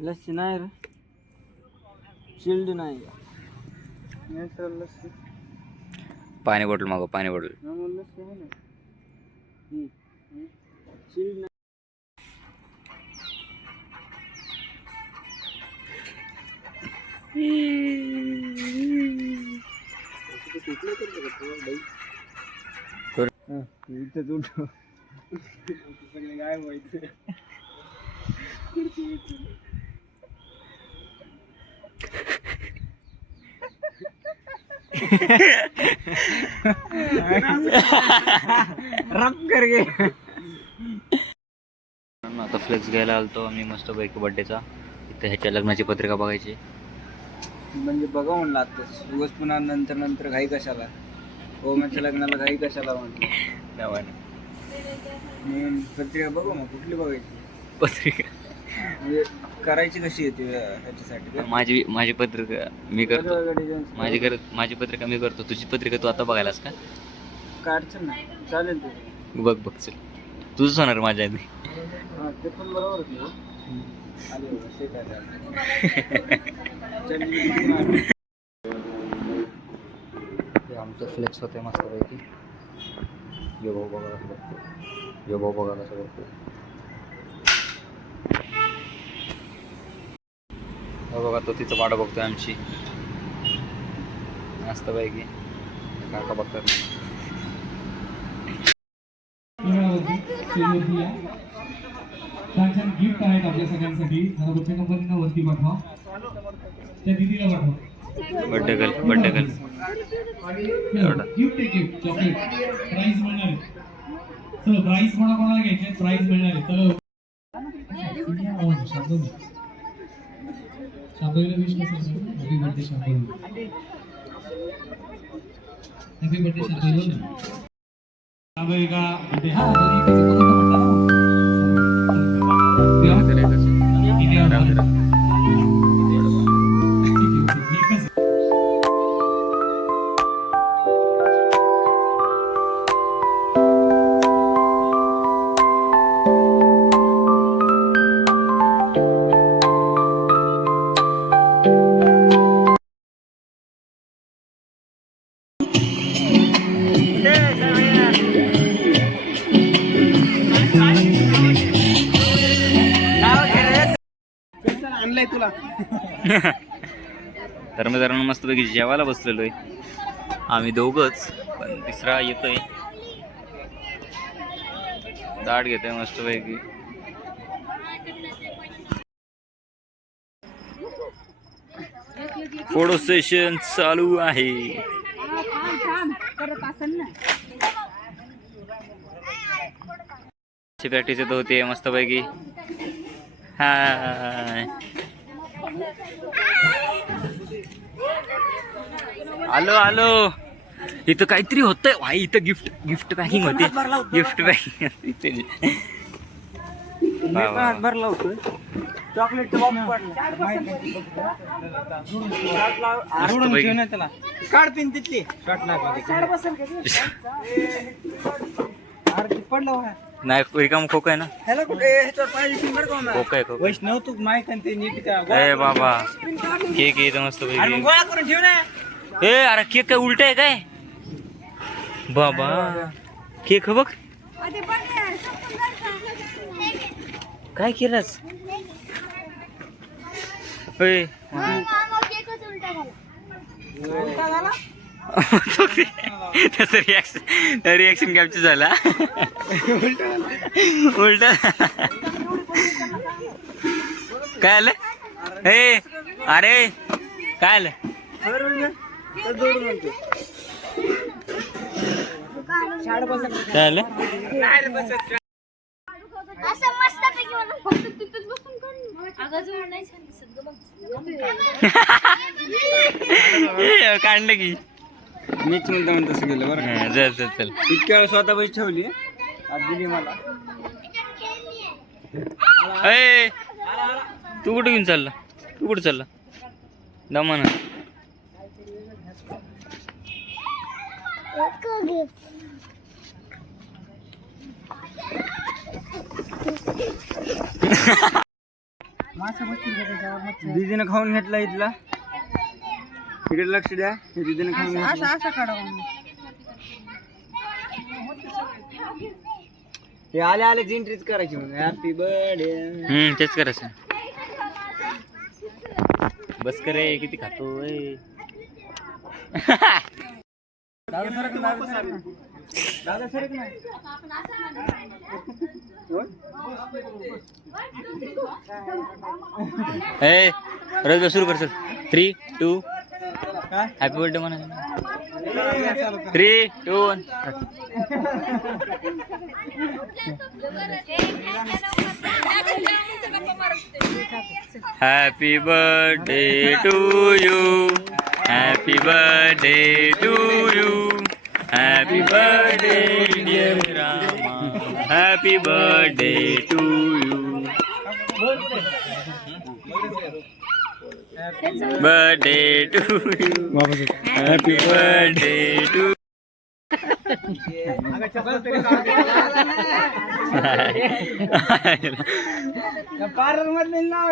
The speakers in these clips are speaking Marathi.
लस्सी नाही रे, चिल्ड नाही सर लस्सी. पाणी बॉटल मागव, पाणी बॉटल. लस्सी आहे ना, चिल्ड नाही. इथं उठव सगळे काय माहिती. आता फ्लेक्स घ्यायला आलतो आम्ही मस्त पैकी बर्थडेचा. इथं ह्याच्या लग्नाची पत्रिका बघायची. म्हणजे बघा म्हणलं आताच दिवस पुन्हा नंतर घाई कशाला, ओमाच्या लग्नाला घाई कशाला म्हटलं. पत्रिका बघू मग कुठली बघायची पत्रिका, म्हणजे करायची कशी येते ह्याच्यासाठी. माझी पत्रिका मी करतो, माझी पत्रिका मी करतो. तुझी पत्रिका तू आता बघायलास का? काढचं ना, चालेल ते. बघ चल, तुझंच होणार माझ्या आधी. हां ते पण बरोबर की. आमचं फ्लेक्स होते मस्त पैकी. यो भाऊ बघा कसं बघतो, यो भाऊ बघा कसं बघतो. बघा तो तिथं वाट बघतोय आमची मस्त पैकी. काका बघतात. छान छान गिफ्ट आहेत आपल्या सगळ्यांसाठी. बच्चे कंपनीनं वरती पाठवा, त्या दिदीला पाठवा. बर्थडे गर्ल गिफ्ट आहे, गिफ्ट चॉकलेट. प्राइस मिळणार आहे. चलो प्राइस कोणाकोणाला घ्यायचे, प्राइस मिळणार आहे. चलो शांभवीला विश कसं happy birthday Shambhavi. Happy birthday Shambhavi. Shambhavi का बर्थडे. हा आणलंय तुला. तर मित्रांनो मस्तपैकी जेवायला बसलेलो आहे आम्ही दोघंच, पण तिसरा येतोय. दाट घेतोय मस्तपैकी. फोटो सेशन चालू आहे. प्रॅक्टिस येत होते मस्तपैकी. हाय आलो इथं काहीतरी होतंय भाई. इथं गिफ्ट पॅकिंग होते. गिफ्ट पॅकिंग भरला होतो. चॉकलेट त्याला काढ पिन तिथली पडलं नाही. रिकाम खोक आहे ना. ह्याला कुठे खोक आहे खोक. वैष्णव तू माहित ते नीट ए बाबा केक येतं मस्त पैकी. गोळा करून ठेव ना. ए अरे केक काय उलट आहे काय बाबा. केक बघ काय केलंस. त्याचं रिॲक्शन कॅप्चर झाला. उलट काय आलं. ए अरे काय आलं. काय आलं. काढलं की मीच म्हणतो तसं गेलं बरं. चल इतक्या वेळ स्वतः पैसे ठेवली आज दिली मला. तू कुठे घेऊन चालला. दमा ना. दीदीनं खाऊन घेतला इथला. इकडे लक्ष द्या. दीदीनं खाऊन घेतला. हे आले आले एंट्रीच करायची म्हणून हॅपी बर्थडे. तेच करायचं. बस करे किती खातोय. दादा सरक ना, दादा सरक ना. ए रोज सुरू कर. 3, 2 काय हॅपी बर्थडे म्हणा. 3, 2 1. Happy birthday to you. Happy birthday to you. Happy birthday dear Rama. Happy birthday to you. Birthday to you. Happy birthday to. Parlour मधले नाव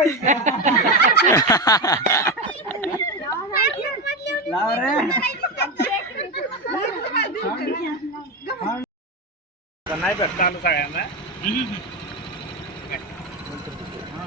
नाही भेटत आलं सगळ्यांना.